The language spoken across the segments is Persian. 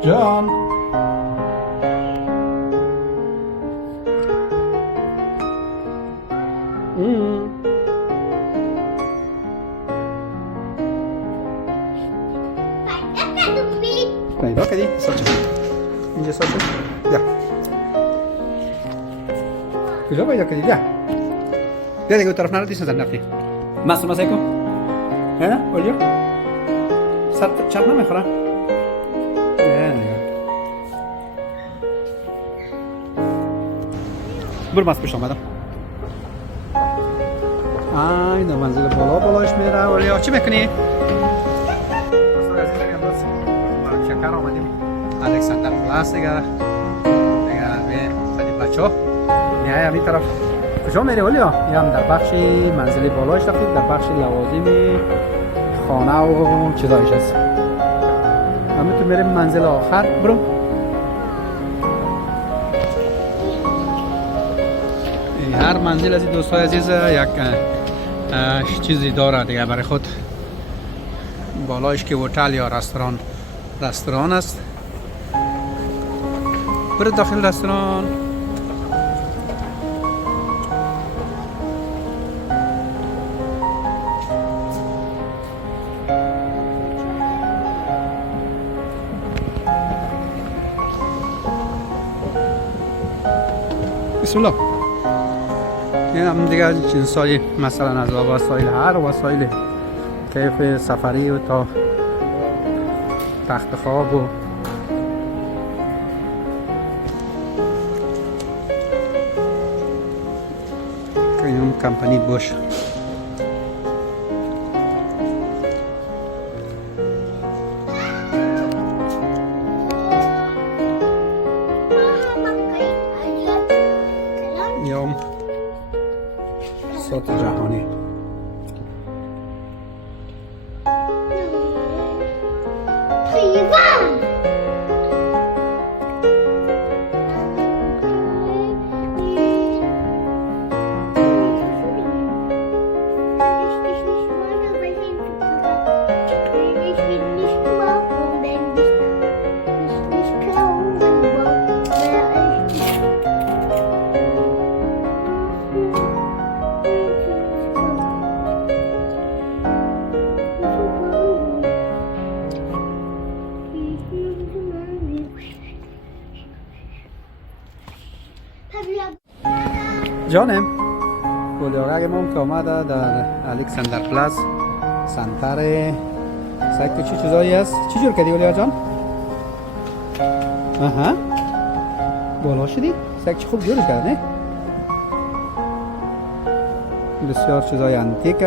جان پیدا کردی؟ ساچه اینجا ساچه بیا کجا پیدا کردی؟ بیا بیا دیگه اون طرف نرو دیست نزن نفتی مستو مسایی کن نه اولیا سر چپ نمیخوره برو مست پیش آمدم اینو منزل بالاش میره اولیا چی میکنی؟ شکر آمدیم الکساندر پلاس دیگه خیلی بچه ها میای همین طرف کجا میری اولیا؟ یا هم در بخش منزل بالایش رفتیم در بخش لوازم خانه و چیزایش هست همین تو میریم منزل آخر برو هر منزل از این دوستای عزیز یک چیزی داره دیگه برای خود بالایش که هتل یا رستوران است برو داخل رستوران بسم الله این هم دیگه جنسای مثلا از وسایل هر وسایل کیف سفری و تا تخت خواب و اینم کمپانی بوش یا صوت جهانی جانم گلیاره ما که آمده در الکساندر پلاس سنتر سکت چی چیزایی هست چی جور کردی گلیاره جان؟ آها بالا شدی؟ سکت خوب جور کرد نه؟ بسیار چیزای انتیک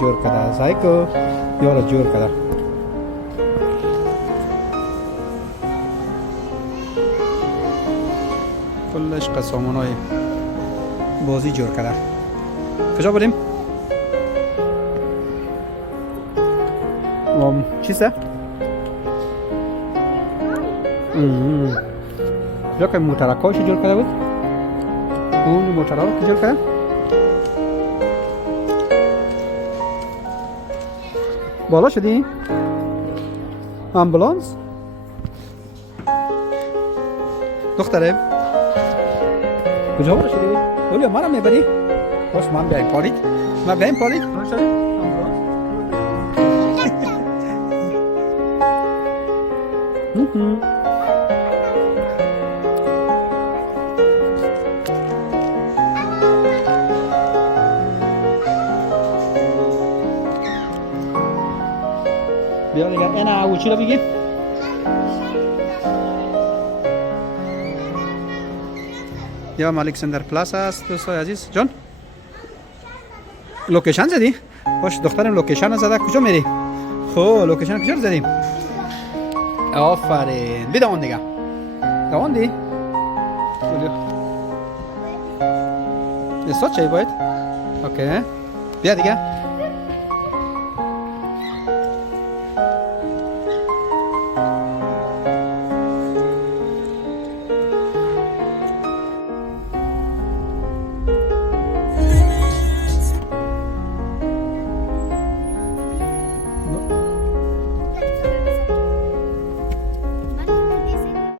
جور کرده سایکو یارو جور کرده کلش قسامونای بازی جور کرده کجا بریم؟ چیسته؟ کجا که موترکاش جور کرده بود؟ اون موترها رو جور کرده؟ بالا شدی؟ امبولانس؟ دختره؟ کجا بالا شدی؟ اولیا منو میبری؟ باش من بیایم پارید من بیایم پارید بیا دیگه اینا او چی رو بگیم؟ یا الکساندر پلاس است دوستای عزیز جان لوکیشن زدی؟ باش دخترم لوکیشن زده کجا میری؟ خب لوکیشن کجا رو زدیم؟ آفرین بی دوان دیگه دوان دی؟ یه ساعت چایی باید؟ اوکی بیا دیگه